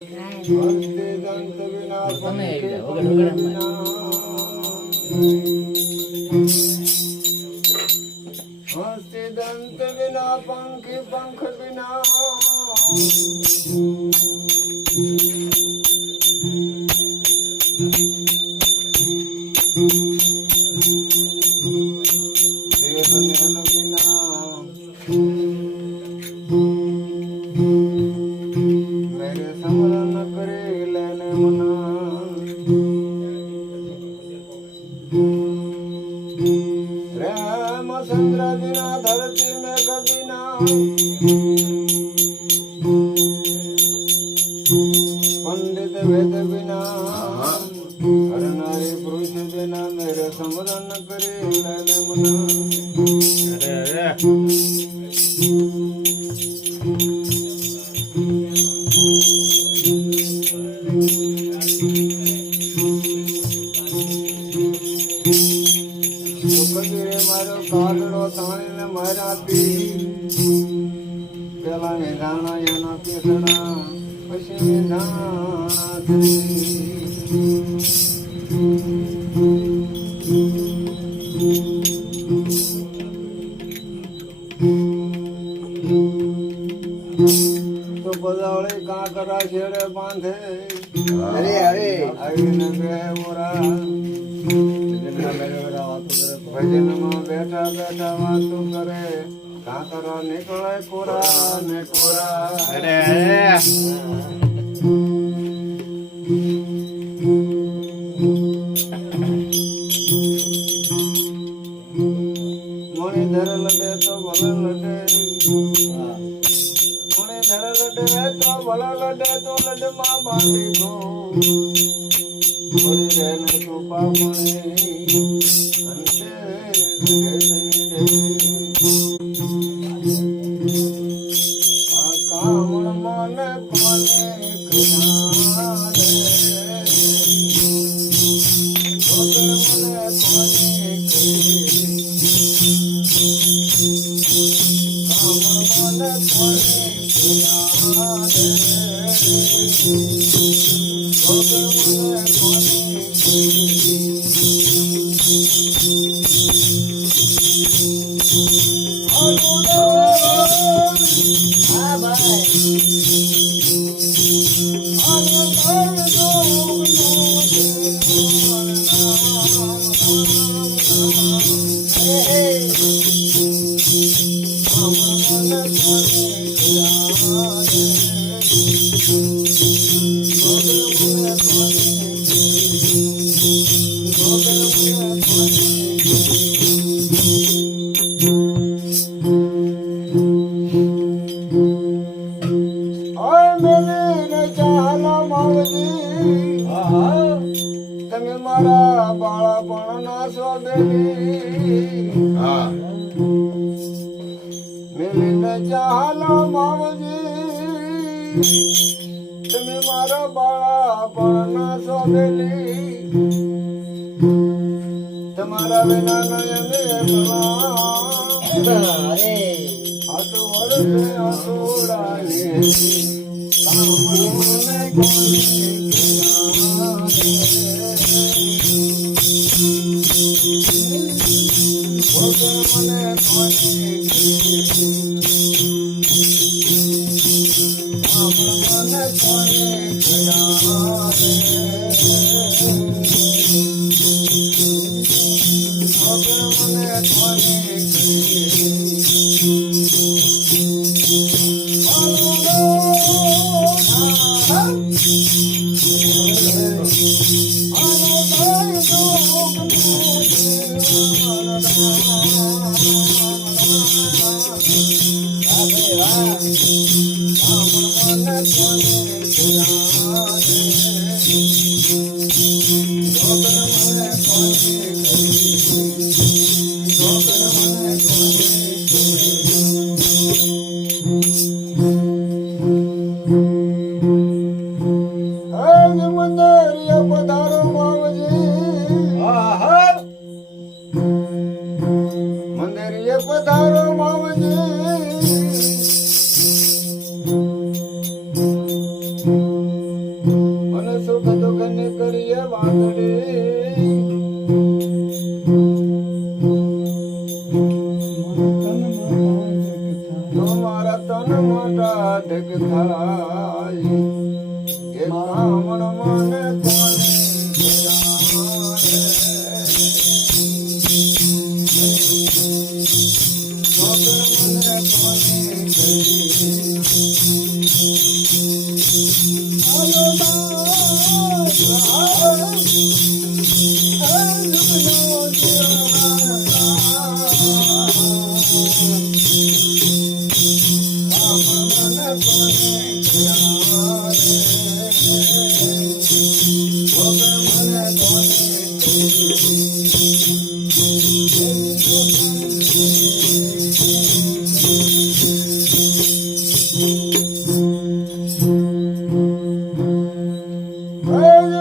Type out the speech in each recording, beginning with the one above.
हस्ते दंत विना पंखे हस्ते दंत विना पंखे पंख बिना देह नयन बिना मेरे समरण करे लेने मना राम चंद्र बिना धरती में कबिना पंडित वेद बिना हर नारी पुरुष बिना मेरे समरण करे लेने मना मारो काटड़ो ताणी ने मारा पी पेला में दाना याना पेसड़ा पछी में दाना तो बजावड़े काकरा छेड़े बांधे अरे अरे अरे न बे मोरा भजन में बैठा बैठा बातों करे काकरा निकले कोरा ने कोरा अरे मणिधर लटे तो भले लटे मणिधर लटे तो भले लटे तो लटे माँ बांधी को थोड़ी रहने तो पापने कामण मन कोने किनारे गोतर मन कोने कामण मन कोने किनारे गोतर मन कोने તમે મારા બાળપણના સ્વદેવી મિલીને ચાલો માવજી તમે મારા બાળપણના સ્વદેવી તમારા વિના નયને હાથો વરસે હસોડાને કામણે કોને સુખ દુઃખ ની કરીએ વાતડી મારા તન મોટા ઢેક થાય એ કામણ મને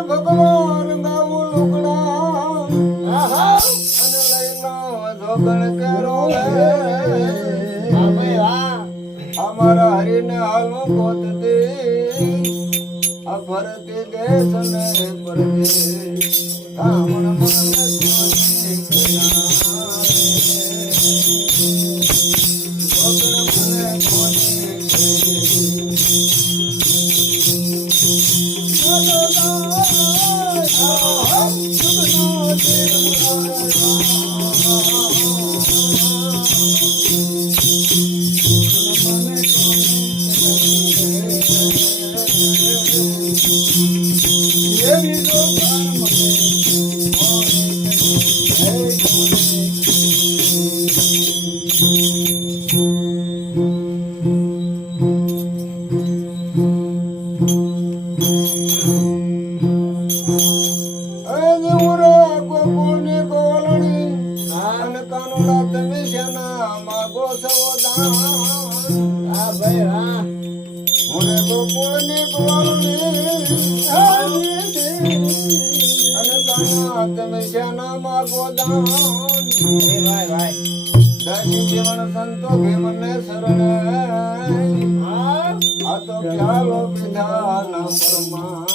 ભગવાન ગાવું લુકડા અને લઈનો ધોગણ કરો અમારા હરીને હાલું ગોતતી આ ફરતી દેશ ને પરદેશ કામણ મને જીવન સંતો ભીમને શરણ આ તો પ્યાલો પીધા ના પરમા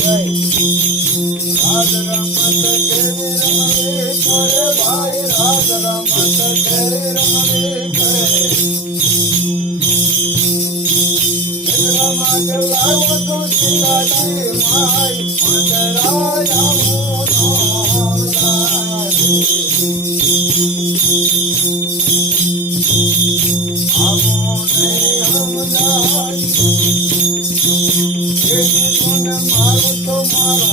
Right. राज रमत तेरे रमवे करे भाई राज रमत तेरे रमवे करे रमत लाओ तो सीताजी माई मंदराया मोनो मारो तो मारो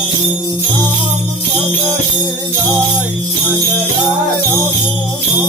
नाम पकड़े जाय मंदराया मोनो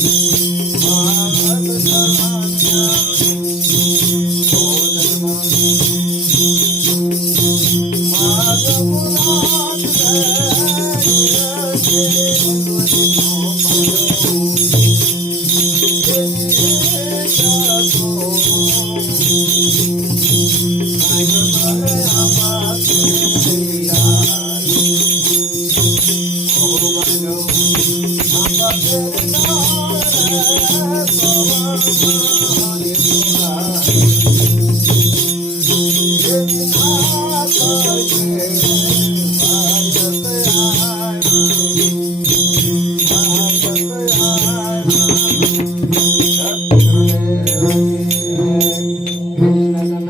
Thank you.